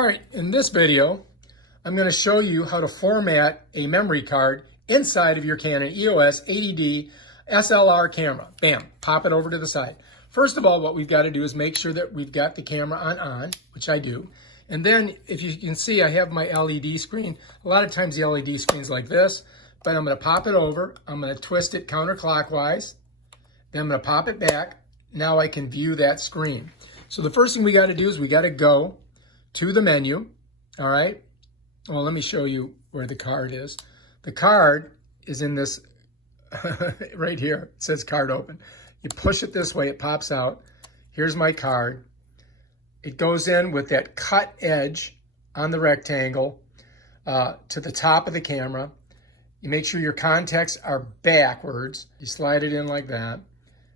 All right, in this video, I'm going to show you how to format a memory card inside of your Canon EOS 80D SLR camera. Bam, pop it over to the side. First of all, what we've got to do is make sure that we've got the camera on, which I do. And then, if you can see, I have my LED screen. A lot of times the LED screen's like this, but I'm going to pop it over. I'm going to twist it counterclockwise. Then I'm going to pop it back. Now I can view that screen. So the first thing we got to do is we got to go to the menu, all right? Well, let me show you where the card is. The card is in this, right here. It says card open. You push it this way, it pops out. Here's my card. It goes in with that cut edge on the rectangle to the top of the camera. You make sure your contacts are backwards. You slide it in like that.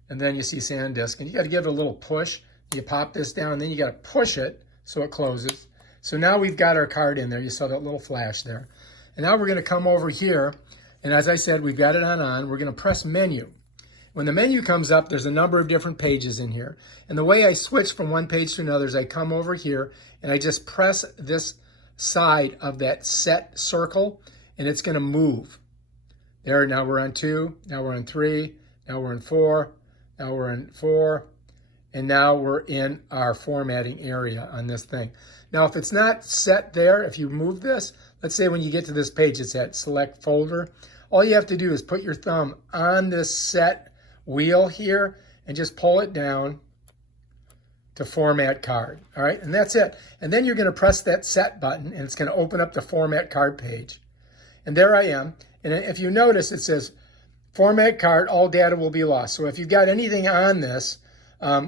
And then you see SanDisk. And you got to give it a little push. You pop this down, then you got to push it so it closes. So now we've got our card in there. You saw that little flash there. And now we're going to come over here. And as I said, we've got it on. We're going to press menu. When the menu comes up, there's a number of different pages in here. And the way I switch from one page to another is I come over here and I just press this side of that set circle and it's going to move. There, now we're on 2, now we're on 3, now we're in 4, now we're in 4, and now we're in our formatting area on this thing. Now, if it's not set there, if you move this, let's say when you get to this page, it's at select folder. All you have to do is put your thumb on this set wheel here and just pull it down to format card. All right, and that's it. And then you're going to press that set button and it's going to open up the format card page. And there I am. And if you notice, it says format card, all data will be lost. So if you've got anything on this,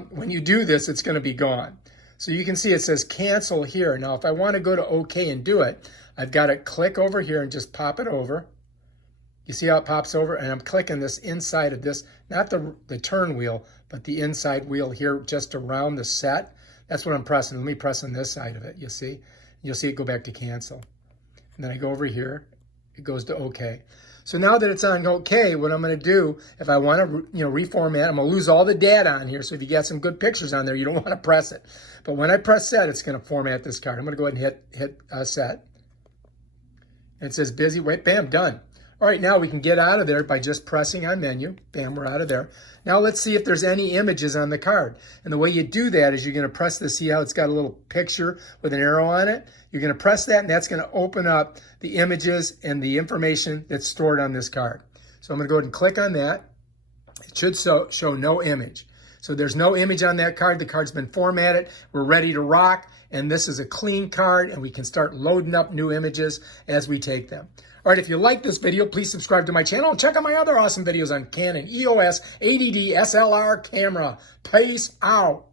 when you do this, it's going to be gone. So you can see it says cancel here. Now, if I want to go to OK and do it, I've got to click over here and just pop it over. You see how it pops over? And I'm clicking this inside of this, not the turn wheel, but the inside wheel here just around the set. That's what I'm pressing. Let me press on this side of it, you see? You'll see it go back to cancel. And then I go over here. It goes to OK. So now that it's on OK, what I'm going to do, if I want to reformat, I'm going to lose all the data on here. So if you got some good pictures on there, you don't want to press it. But when I press set, it's going to format this card. I'm going to go ahead and hit set. And it says busy. Wait, bam, done. All right, now we can get out of there by just pressing on menu. Bam, we're out of there. Now let's see if there's any images on the card. And the way you do that is you're going to press the, see how it's got a little picture with an arrow on it? You're going to press that and that's going to open up the images and the information that's stored on this card. So I'm going to go ahead and click on that. It should show no image. So there's no image on that card. The card's been formatted. We're ready to rock. And this is a clean card and we can start loading up new images as we take them. All right, if you like this video, please subscribe to my channel and check out my other awesome videos on Canon EOS 80D SLR camera. Peace out.